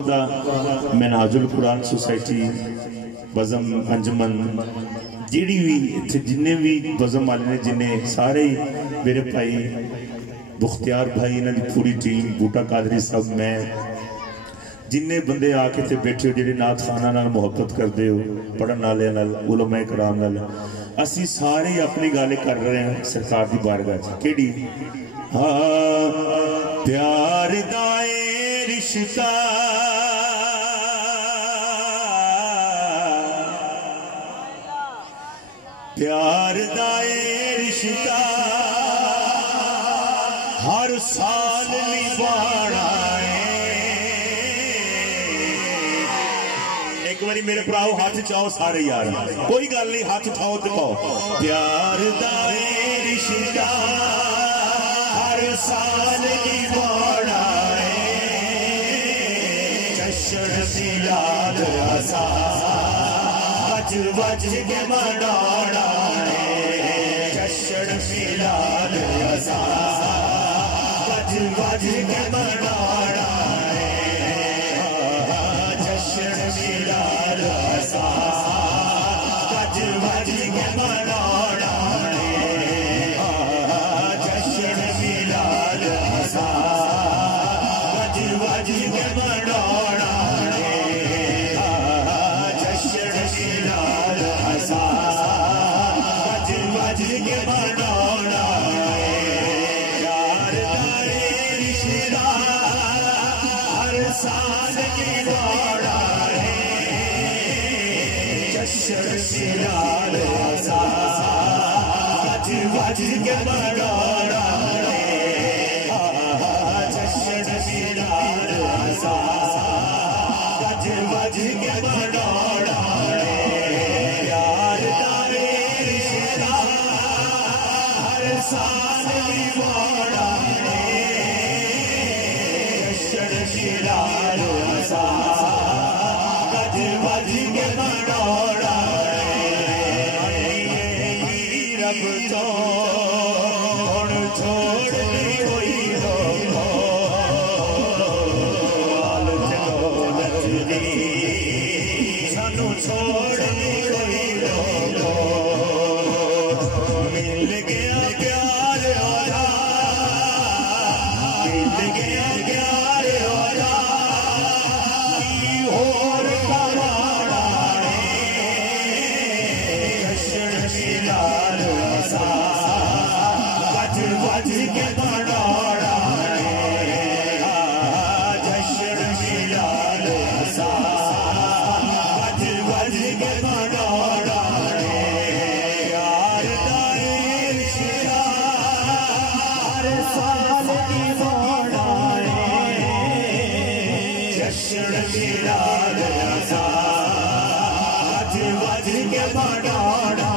मेनाजुल Quran society बज़म अंजमन जिहड़ी भी इत्थे जिन्ने भी बज़म वाले ने जिन्ने सारे मेरे भाई बुख्तियार भाई इन्हां दी पूरी टीम बूटा कादरी सब मैं जिन्ने बंदे आके इत्थे बैठे हो जिहड़े नात खाना नाल मुहब्बत करदे हो पढ़न वाले नाल उलमा कराम नाल असी सारे अपनी गल कर रहे हैं सरकार दी बारगाह च केड़ी प्यार दा रिश्ता प्यार दा रिश्ता हर साल निभाना है। एक बारी मेरे भराओ हाथ चाओ सारे यार कोई गल नहीं हाथ उठाओ तो पाओ प्यार दा रिश्ता हर साल निभाना मिलाद वज वज के मनाना जश्न मिलाद वज वज के मनाना जश्न मिलाद वज वज के मनाना जश्न मिलाद वज वज के मनाना साल की वाड़ा है जश्न मिलाद वज वज के मनाना जश्न मिलाद वज वज के मनाना यार तारे रिश्ता हर साल की वाड़ा मिलाद वज वज के मनाना रब तो छोड़ दी हुई सानू छोड़ दी हुई मिल गया प्यार मिल गया प्यार और कराना जश्न मिलाद वज वज के मनाना जश्न मिलाद वज वज के मनाना यार तारे रिश्ता हर साल निभाना जश्न मिलाद वज वज के मनाना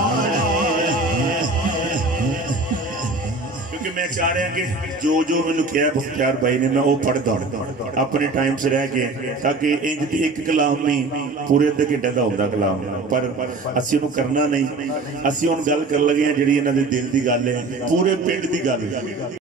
क्योंकि मैं चाह रहा कि जो जो मैंने किया बुख्तियार भाई ने मैं वो पढ़दा अपने टाइम से रह के ताकि इंज दी एक कलाम नहीं पूरे अद्धे घंटे का होंदा कलाम पर असी उन्हें करना नहीं असी हुण गल कर लगे जिहड़ी इन्हां दे दिल दी गल है पूरे पिंड दी गल